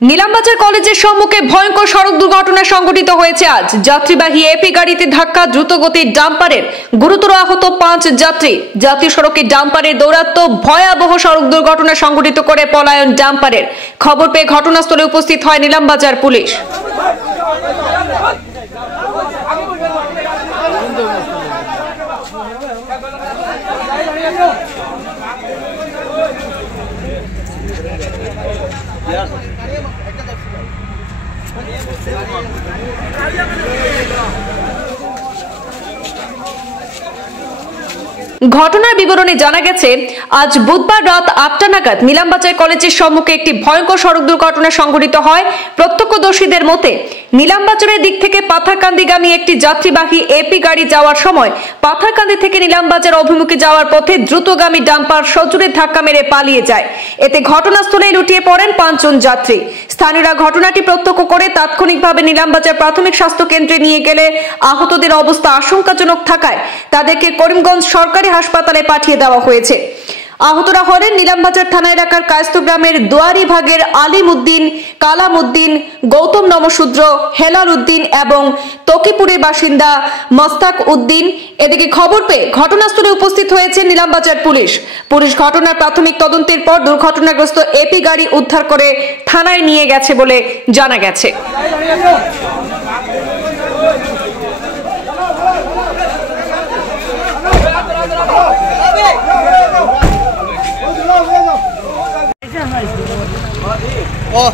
নীলামবাজার কলেজের সম্মুখে ভয়ঙ্কর সড়ক দুর্ঘটনা সংঘটিত হয়েছে আজ। যাত্রীবাহী এপি গাড়িতে ধাক্কা, দ্রুতগতির ডাম্পারের গুরুতর আহত 5 যাত্রী। জাতীয় সড়কে ডাম্পারের দৌরাত্ম্য, ভয়াবহ সড়ক দুর্ঘটনা সংঘটিত করে পলায়ন ডাম্পারের। খবর পেয়ে ঘটনাস্থলে উপস্থিত হয় নীলামবাজার পুলিশ। ঘটনার বিবরণে জানা গেছে, আজ বুধবার রাত 8টা নাগাদ নীলামবাজার কলেজের সম্মুখে একটি ভয়ঙ্কর সড়ক দুর্ঘটনা সংঘটিত হয়। প্রত্যক্ষদর্শীদের মতে, নীলামবাজারের দিক থেকে পাথারকান্দিগামী একটি যাত্রীবাহী এপি গাড়ি যাওয়ার সময় পাথারকান্দি থেকে নীলামবাজার অভিমুখে যাওয়ার পথে দ্রুতগামী ডাম্পার সজোরে ধাক্কা মেরে পালিয়ে যায়। এতে ঘটনাস্থলেই লুটিয়ে পড়েন 5 জন যাত্রী। স্থানীয়রা ঘটনাটি প্রত্যক্ষ করে তাৎক্ষণিকভাবে নীলামবাজার প্রাথমিক স্বাস্থ্য কেন্দ্রে নিয়ে গেলে আহতদের অবস্থা আশঙ্কাজনক থাকায় তাদেরকে করিমগঞ্জ সরকারি হাসপাতালে পাঠিয়ে দেওয়া হয়েছে। আহতরা হলেন নীলামবাজার থানা এলাকার কায়স্থ গ্রামের দুয়ারি ভাগের আলিম উদ্দিন, কালাম উদ্দিন, গৌতম নমশূদ্র, হেলাল উদ্দিন এবং তকিপুরের বাসিন্দা মস্তাক উদ্দিন। এদিকে খবর পেয়ে ঘটনাস্থলে উপস্থিত হয়েছে নীলামবাজার পুলিশ। ঘটনার প্রাথমিক তদন্তের পর দুর্ঘটনাগ্রস্ত এপি গাড়ি উদ্ধার করে থানায় নিয়ে গেছে বলে জানা গেছে। Oh,